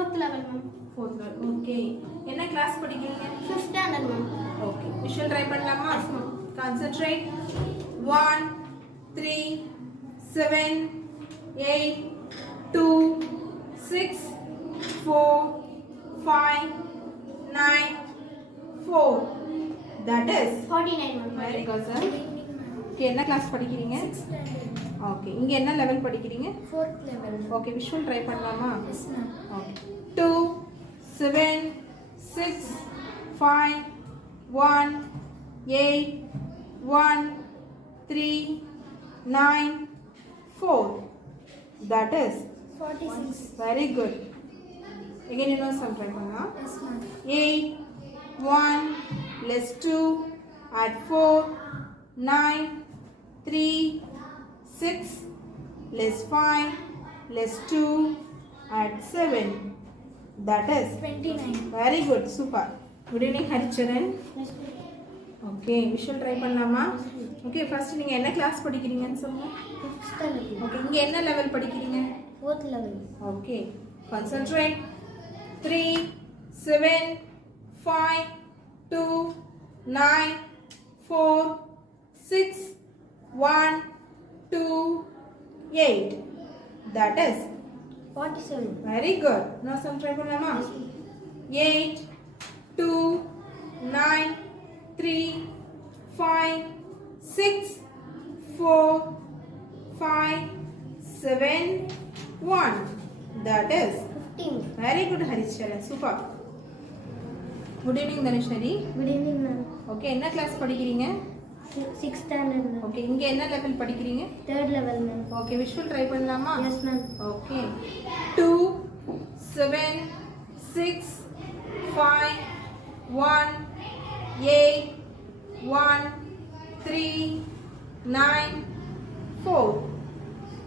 fourth level ma'am. Fourth level. Okay. என்ன class படிக்கிறீங்க? Fifth standard ma'am. Okay. Visual try பண்ணலாமா? Yes ma'am. Concentrate. 1, 3, 7, 8, 2, 6, 4, 5, 9, 4. That is 49 ma'am. very good sir. Okay, என்ன class படிக்கிறீங்க? Sixth standard. Okay. இங்க என்ன level படிக்கிறீங்க? Fourth level. Okay, visual try பண்ணலாமா? Yes ma'am. Okay. 2, 7, 6, 5, 1, 8, 1, 3, 9, 4. That is 46. very good. Again, you know some try பண்ணலாம். Yes ma'am. 8, 1, less 2, add 4, 9, 3, 6, less 5, less 2, add 7. That is 29. very good. Super. Good evening, Haricharan. Yes ma'am. Okay, visual try பண்ணலாமா? Okay, first நீங்க என்ன class படிக்கிறீங்கன்னு சொல்லுங்க. Fifth standard. Okay, இங்க என்ன level படிக்கிறீங்க? Fourth level. Okay, concentrate. 3, 7, 5, 2, 9, 4, 6, 1, 2, 8. That is 47. very good. Now some try பண்ணலாமா? 8, 2, 9, 3, 5, 6, 4, 5, 7, 1. That is 15. very good, Harisharan. Super. Good evening, Dhaneshwari. Good evening ma'am. Okay, என்ன class படிக்கிறீங்க? Sixth standard ma'am. Okay, இங்க என்ன level படிக்கிறீங்க? Third level ma'am. Okay, visual try பண்ணலாமா? Yes ma'am. Okay. 2, 7, 6, 5, 1, 8, 1, 3, 9, 4.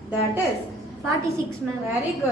That is 46 ma'am. very good.